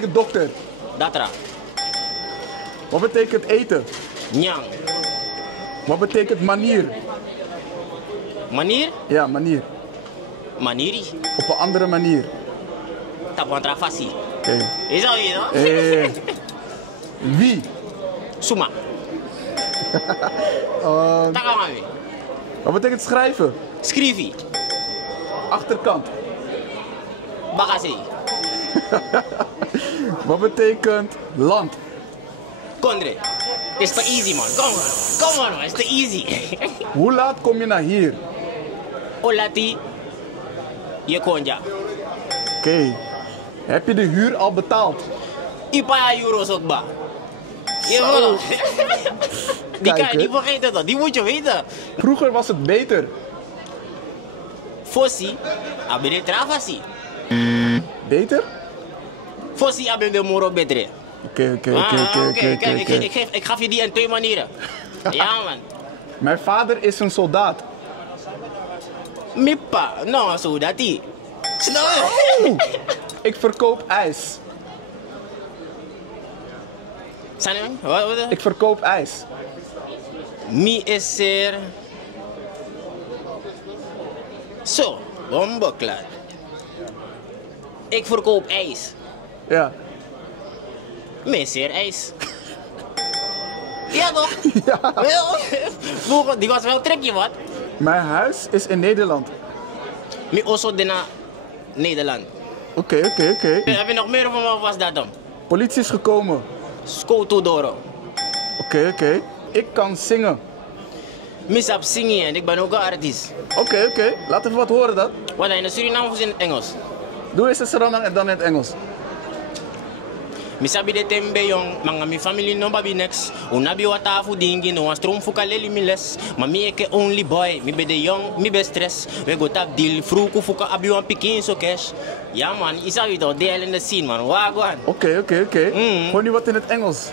betekent dokter? Datra. Wat betekent eten? Nyang. Wat betekent manier? Manier? Ja, manier. Maniri. Op een andere manier. Tapuan travasi. Oké. Is dat wie, no? Wie? Suma. Takamami. Wat betekent schrijven? Skrivi. Achterkant. Bagasi. Wat betekent land? Kondre. It's too easy, man. Come on, man. It's too easy. Hoe laat kom je naar hier? Olati. Je konja. Oké. Heb je de huur al betaald? Ipaya euro's ook ba. Die kan je niet vergeten toch? Die moet je weten. Vroeger was het beter. Fossi, abende travasi. Beter? Fossi, abende moro bedre. Oké. Ik gaf je die in 2 manieren. Ja, man. Mijn vader is een soldaat. Mippa, no, zo dat die. Ik verkoop ijs. Zijn wat? Ik verkoop ijs. Mi is er. Zo, bombeklaar. Ik verkoop ijs. Ja. Mi is er ijs. Ja toch? Ja. Die was wel tricky, wat? Mijn huis is in Nederland. Mi osso de na Nederland. Oké. Heb je nog meer over me of was dat dan? Politie is gekomen. Scoto Doro. Oké. Ik kan zingen. Misap zingen en ik ben ook een artiest. Oké. Laat even wat horen dan. Wat in de Suriname of in het Engels? Doe eens een Suriname en dan in het Engels. Misabi de tembe jong, manga mi family no babi next. Unabi wata fu dingi no strom fu kaleli mi les. Maar mi eke only boy, mi be de young, mi be stress. We go tap deal, fruku fuka abi wan pikin so cash. Ja man, isabi toch, deel in de scene man, wagwan. Oké. Gooi nu wat in het Engels.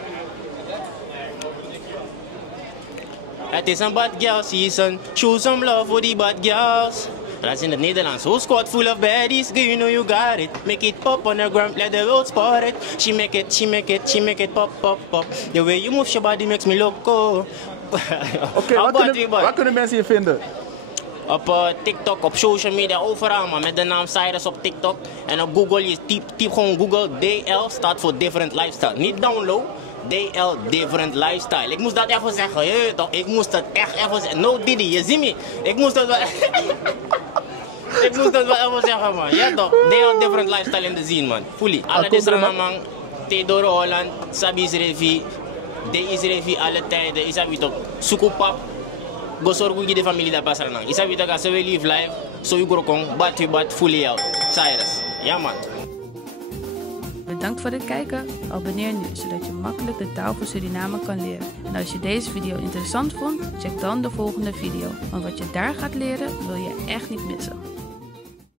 Het is een bad girl season, show some love for the bad girls. Dat is in het Nederlands. Whole squad full of baddies, girl you know you got it. Make it pop on the ground, let the world spot it. She make it pop. The way you move your body makes me loco. Oké, waar kunnen mensen je vinden? Op TikTok, op social media, overal man. Met de naam Cyrus op TikTok. En op Google, je typ gewoon Google DL, staat voor Different Lifestyle. Niet download. DL, Different Lifestyle. Ik moest dat even zeggen, je toch? Ik moest dat echt even zeggen. No Diddy, je ziet me. Ik moest dat wel even zeggen, man. Ja toch? DL, Different Lifestyle in de zin, man. Fully. Alle desra man. Theodore Holland, Sabi Isrevi. De Isrevi alle tijden. Isabi toch? Sukupap. Gosorgu de familie da pasranang. Isabi toch? Als we live live. So you grow kong. But fully out. Cyrus. Ja, man. Bedankt voor het kijken. Abonneer nu, zodat je makkelijk de taal van Suriname kan leren. En als je deze video interessant vond, check dan de volgende video. Want wat je daar gaat leren, wil je echt niet missen.